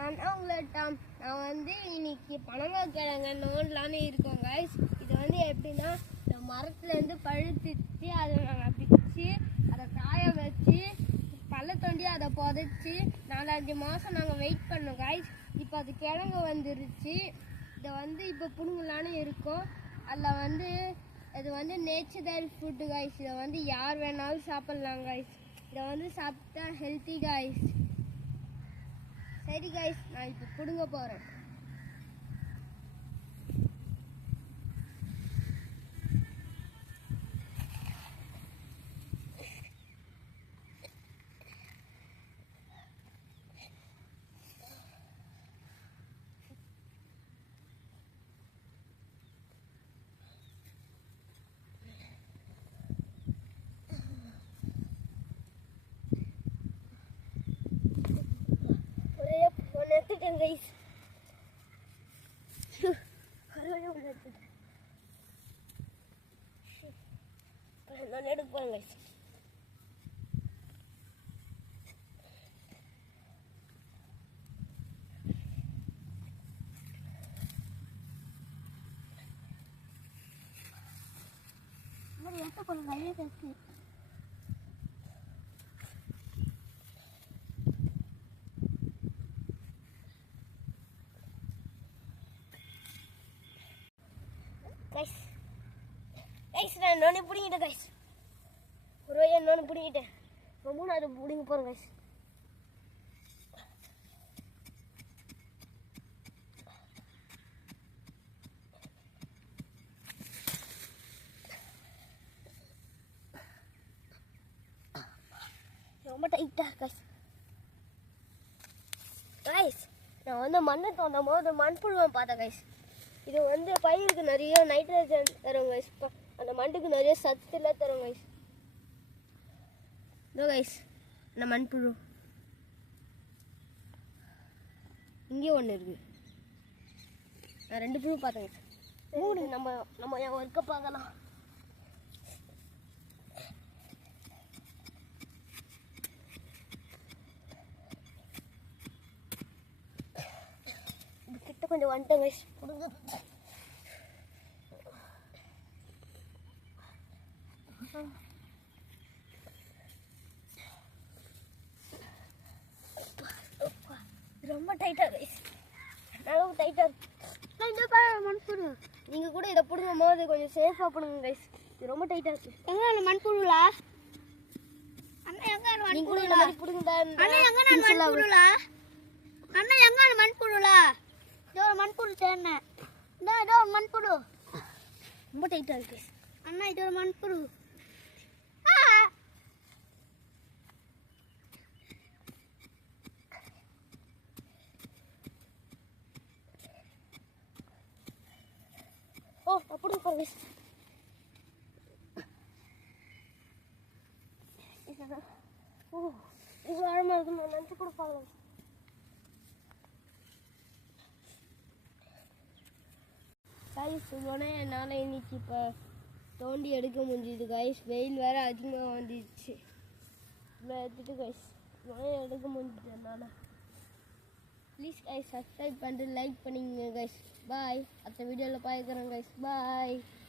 நான் உங்கள்ட்ட நான் வந்து இன்னைக்கு பனங்காய்க்கிழங்க நோண்டலான்னு இருக்கோம் கைஸ் இது வந்து எப்படின்னா இந்த மரத்துலேருந்து பழுத்துச்சு அதை நாங்கள் பிச்சு அதை காய வச்சு பள்ள தோண்டி அதை புதைச்சி நாலஞ்சு மாதம் நாங்கள் வெயிட் பண்ணோம் கைஸ் இப்போ அது கிழங்கு வந்துருச்சு. இதை வந்து இப்போ புடுங்கலான்னு இருக்கோம். அதில் வந்து இது வந்து நேச்சுரல் ஃபுட்டு கைஸ் இதை வந்து யார் வேணாலும் சாப்பிட்லாம் கைஸ் இதை வந்து சாப்பிட்டா ஹெல்த்தி காய்ஸ் சரி கைஸ் நான் இப்போ பிடுங்க போகிறேன் ஒரே ஒன்று எடுத்துட்டேன் கைஸ் ஒரே ஒன்று நான் எடுக்க போகிறேன் கைஸ் எடுத்து போகணும் கைஸ் கைஸ் நான் இன்னொன்று பிடிங்கிட்டேன் கைஸ் ஒரு வழியாக இன்னொன்று பிடிங்கிட்டேன். இப்போ மூணாவது பிடிங்க போகிறேன் கைஸ் ரொம்ப டைட்டாக கைஸ் கைஸ் நான் வந்து மண்ணை தோண்டும் போது மண்புழுவன் பார்த்தேன் கைஸ் இது வந்து பயிருக்கு நிறைய நைட்ரஜன் தரும் கைஸ் அந்த மண்ணுக்கு நிறைய சத்துலாம் தரும் கைஸ் இதோ கைஸ் இந்த மண்புழு. இங்கே ஒன்று இருக்கு. நான் ரெண்டு புழு பார்த்தேன். மூணு. நம்ம நம்ம என் ஒர்க்கை பார்க்கலாம். கிட்ட கொஞ்சம் வந்துட்டேன் கைஸ் ரொம்ப டைட்டா கைஸ் நல்லா டைட்டா இந்த மண்புழு. நீங்க கூட இதை பிடுங்கும் போது கொஞ்சம் சேஃபா பிடுங்க கைஸ் இது ரொம்ப டைட்டா இருக்கு. எங்க மண்புழுலா? அண்ணா எங்க இந்த மாதிரி பிடுங்கதா? அண்ணா எங்க நான் மண்புழுலா? அண்ணா எங்க மண்புழுலா? இதோ ஒரு மண்புழு தேடினேன் இதோ இதோ ஒரு மண்புழு. ரொம்ப டைட்டா இருக்கு. guys. அண்ணா இது ஒரு மண்புழு. ஓ அப்படி பாருங்க இதுதான். ஓ இது ஆழமா இருக்குமா? நினச்சி கூட பாருங்க கைஸ் உடனே என்னால் இன்னைக்கு இப்போ தோண்டி எடுக்க முடிஞ்சுது கைஸ் வெயில் வேற அதிகமாக வந்துடுச்சு இவ்வளோ எடுத்துட்டு கைஸ் உடனே எடுக்க முடிஞ்சுது என்னால். ப்ளீஸ் கைஸ் சப்ஸ்கிரைப் பண்ணிட்டு லைக் பண்ணிங்க bye. After video lepas ya guys. Bye.